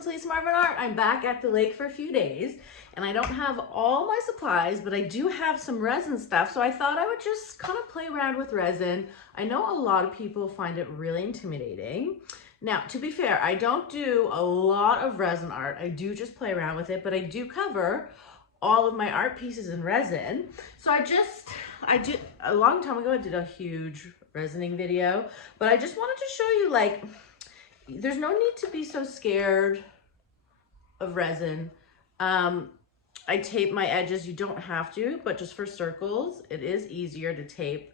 welcome to Lisa Marvin Art. I'm back at the lake for a few days and I don't have all my supplies, but I do have some resin stuff. So I thought I would just kind of play around with resin. I know a lot of people find it really intimidating. Now, to be fair, I don't do a lot of resin art. I do just play around with it, but I do cover all of my art pieces in resin. So I did a long time ago, I did a huge resining video, but I just wanted to show you, like, there's no need to be so scared of resin. I tape my edges. You don't have to, but just for circles, it is easier to tape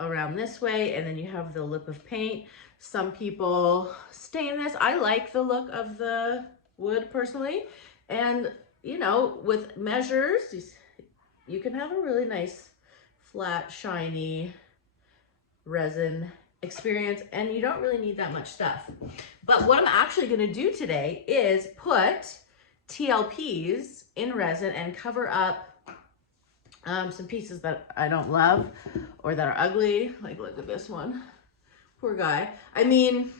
around this way, and then you have the lip of paint. Some people stain this. I like the look of the wood personally, and you know, with measures, you can have a really nice, flat, shiny resin experience, and you don't really need that much stuff. But what I'm actually going to do today is put TLPs in resin and cover up some pieces that I don't love or that are ugly. Like, look at this one. Poor guy. I mean,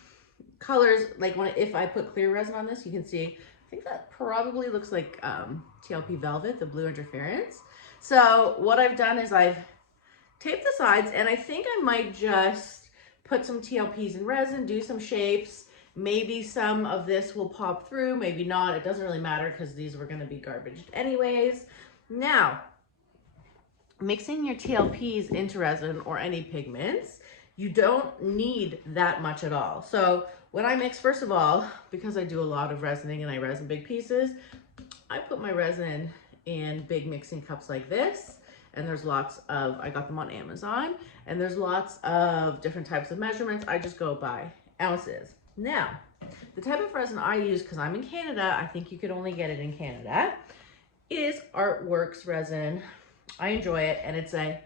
colors, like if I put clear resin on this, you can see, I think that probably looks like TLP Velvet, the blue interference. So what I've done is I've taped the sides, and I think I might just put some TLPs in resin, do some shapes. Maybe some of this will pop through, maybe not. It doesn't really matter because these were going to be garbaged anyways. Now, mixing your TLPs into resin or any pigments, you don't need that much at all. So when I mix, first of all, because I do a lot of resining and I resin big pieces, I put my resin in big mixing cups like this. And there's lots of, I got them on Amazon, and there's lots of different types of measurements. I just go by ounces. Now, the type of resin I use, because I'm in Canada, I think you could only get it in Canada, is Artworks resin. I enjoy it, and it's a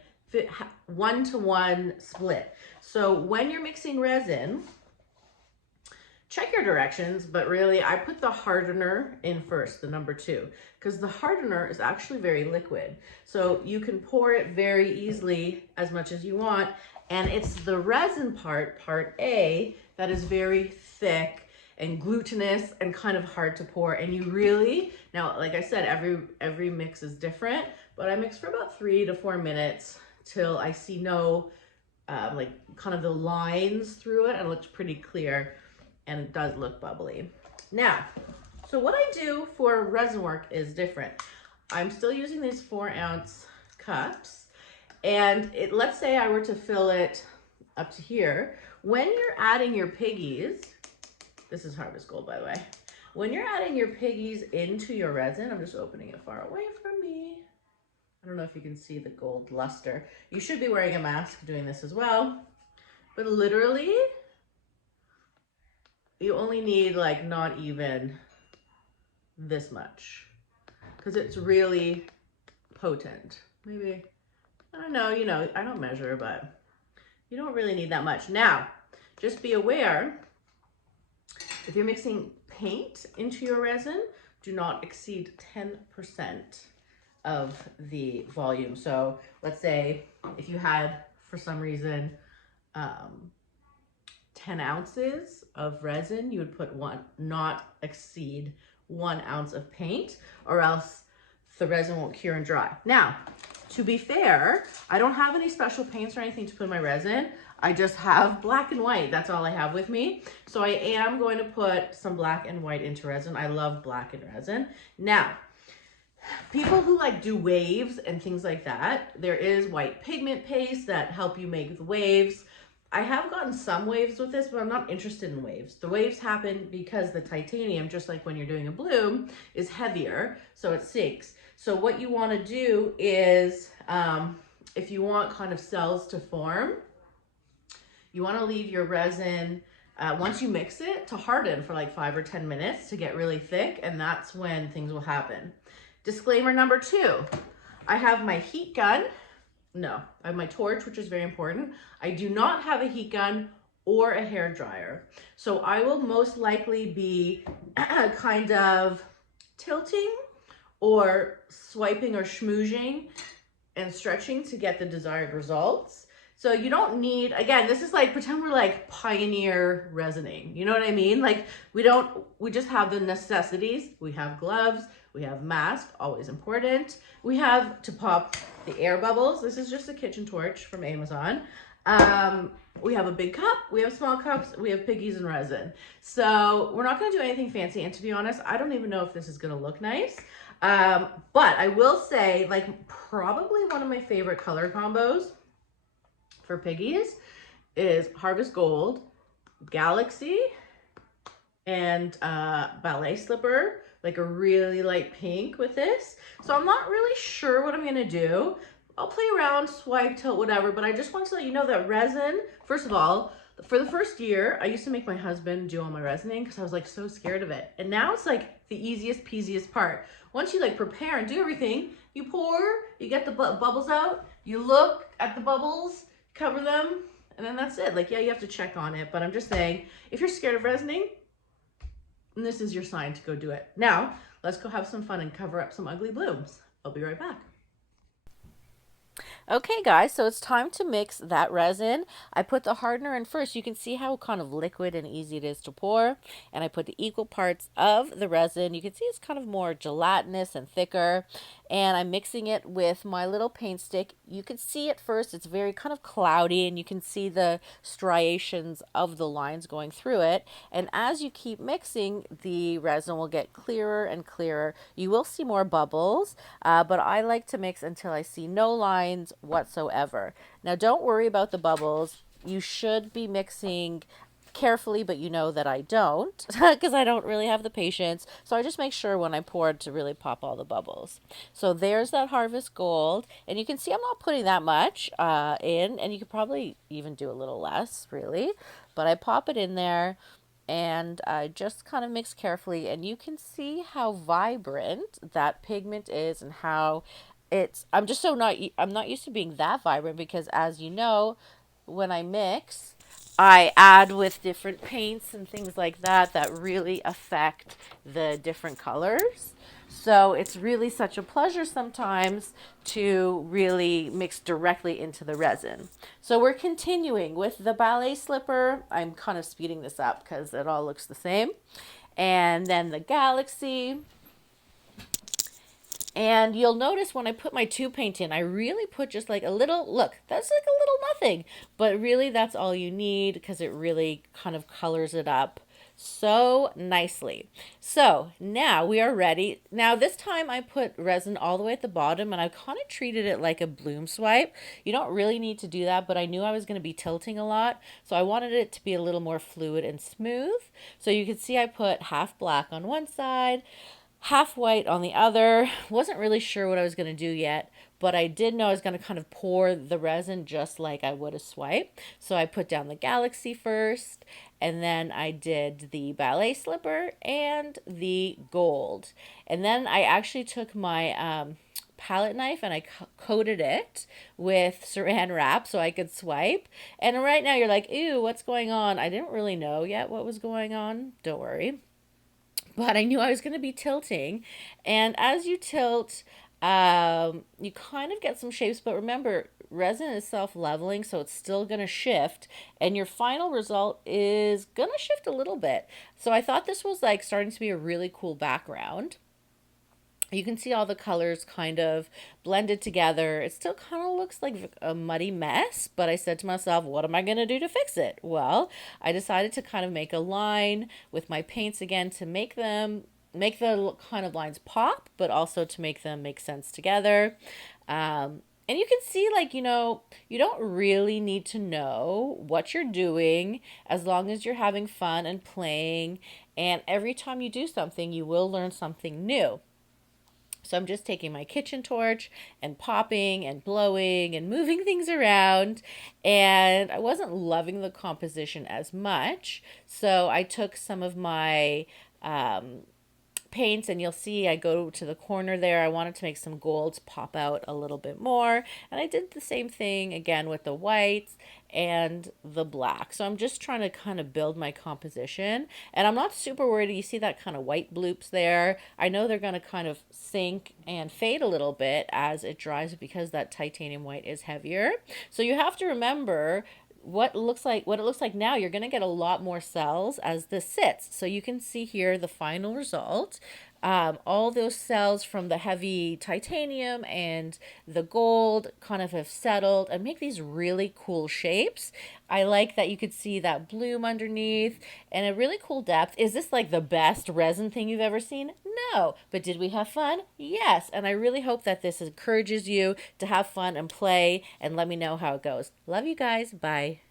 1-to-1 split. So when you're mixing resin, check your directions, but really I put the hardener in first, the number 2, because the hardener is actually very liquid. So you can pour it very easily as much as you want. And it's the resin part, part A, that is very thick and glutinous and kind of hard to pour. And you really, now, like I said, every mix is different, but I mix for about 3 to 4 minutes till I see no, like kind of the lines through it, and it looks pretty clear. And it does look bubbly. Now, so what I do for resin work is different. I'm still using these 4-ounce cups, and let's say I were to fill it up to here. When you're adding your piggies, this is Harvest Gold, by the way. When you're adding your piggies into your resin, I'm just opening it far away from me. I don't know if you can see the gold luster. You should be wearing a mask doing this as well, but literally, you only need like not even this much, because it's really potent. Maybe, I don't know, you know, I don't measure, but you don't really need that much. Now, just be aware, if you're mixing paint into your resin, do not exceed 10% of the volume. So let's say if you had, for some reason, 10 ounces of resin, you would put not exceed 1 ounce of paint, or else the resin won't cure and dry. Now, to be fair, I don't have any special paints or anything to put in my resin. I just have black and white. That's all I have with me. So I am going to put some black and white into resin. I love black and resin. Now, people who like do waves and things like that, there is white pigment paste that help you make the waves. I have gotten some waves with this, but I'm not interested in waves. The waves happen because the titanium, just like when you're doing a bloom, is heavier, so it sinks. So what you want to do is, if you want kind of cells to form, you want to leave your resin, once you mix it, to harden for like 5 or 10 minutes to get really thick, and that's when things will happen. Disclaimer number 2, I have my heat gun. No, I have my torch, which is very important. I do not have a heat gun or a hair dryer. So I will most likely be kind of tilting or swiping or schmoozing and stretching to get the desired results. So you don't need, again, this is like, pretend we're like pioneer resining. You know what I mean? Like we just have the necessities. We have gloves, we have mask, always important. We have to pop the air bubbles. This is just a kitchen torch from Amazon. We have a big cup, we have small cups, we have piggies and resin. So we're not gonna do anything fancy. And to be honest, I don't even know if this is gonna look nice. But I will say, like, probably one of my favorite color combos for piggies is Harvest Gold, Galaxy, and Ballet Slipper, like a really light pink with this. So I'm not really sure what I'm gonna do. I'll play around, swipe, tilt, whatever, but I just want to let you know that resin, first of all, for the first year, I used to make my husband do all my resining because I was like so scared of it. And now it's like the easiest, peasiest part. Once you like prepare and do everything, you pour, you get the bubbles out, you look at the bubbles, cover them, and then that's it. Like, yeah, you have to check on it, but I'm just saying, if you're scared of resining, this is your sign to go do it. Now, let's go have some fun and cover up some ugly blooms. I'll be right back. Okay guys, so it's time to mix that resin. I put the hardener in first. You can see how kind of liquid and easy it is to pour. And I put the equal parts of the resin. You can see it's kind of more gelatinous and thicker. And I'm mixing it with my little paint stick. You can see at first it's very kind of cloudy and you can see the striations of the lines going through it. And as you keep mixing, the resin will get clearer and clearer. You will see more bubbles, but I like to mix until I see no lines whatsoever. Now don't worry about the bubbles. You should be mixing carefully, but you know that I don't because I don't really have the patience. So I just make sure when I pour to really pop all the bubbles. So there's that Harvest Gold, and you can see I'm not putting that much in, and you could probably even do a little less really, but I pop it in there and I just kind of mix carefully, and you can see how vibrant that pigment is and how I'm just I'm not used to being that vibrant because, as you know, when I mix, I add with different paints and things like that that really affect the different colors. So it's really such a pleasure sometimes to really mix directly into the resin. So we're continuing with the Ballet Slipper. I'm kind of speeding this up because it all looks the same. And then the Galaxy. And you'll notice when I put my tube paint in, I really put just like a little, look, that's like a little nothing. But really that's all you need because it really kind of colors it up so nicely. So now we are ready. Now this time I put resin all the way at the bottom and I kind of treated it like a bloom swipe. You don't really need to do that, but I knew I was going to be tilting a lot. So I wanted it to be a little more fluid and smooth. So you can see I put half black on one side, half white on the other. Wasn't really sure what I was going to do yet, but I did know I was going to kind of pour the resin just like I would a swipe. So I put down the Galaxy first, and then I did the Ballet Slipper and the Gold. And then I actually took my palette knife and I coated it with saran wrap so I could swipe. And right now you're like, ew, what's going on? I didn't really know yet what was going on. Don't worry. But I knew I was going to be tilting. And as you tilt, you kind of get some shapes. But remember, resin is self-leveling, so it's still going to shift. And your final result is going to shift a little bit. So I thought this was like starting to be a really cool background. You can see all the colors kind of blended together. It still kind of looks like a muddy mess, but I said to myself, what am I going to do to fix it? Well, I decided to kind of make a line with my paints again to make the kind of lines pop, but also to make them make sense together. And you can see, like, you don't really need to know what you're doing as long as you're having fun and playing. And every time you do something, you will learn something new. So I'm just taking my kitchen torch and popping and blowing and moving things around. And I wasn't loving the composition as much. So I took some of my paints, and you'll see I go to the corner there. I wanted to make some golds pop out a little bit more, and I did the same thing again with the whites and the black. So I'm just trying to kind of build my composition, and I'm not super worried. You see that kind of white bloops there. I know they're going to kind of sink and fade a little bit as it dries because that titanium white is heavier. So you have to remember what it looks like now. You're going to get a lot more cells as this sits. So you can see here the final result. All those cells from the heavy titanium and the gold kind of have settled and make these really cool shapes. I like that you could see that bloom underneath and a really cool depth. Is this like the best resin thing you've ever seen? No. But did we have fun? Yes. And I really hope that this encourages you to have fun and play, and let me know how it goes. Love you guys. Bye.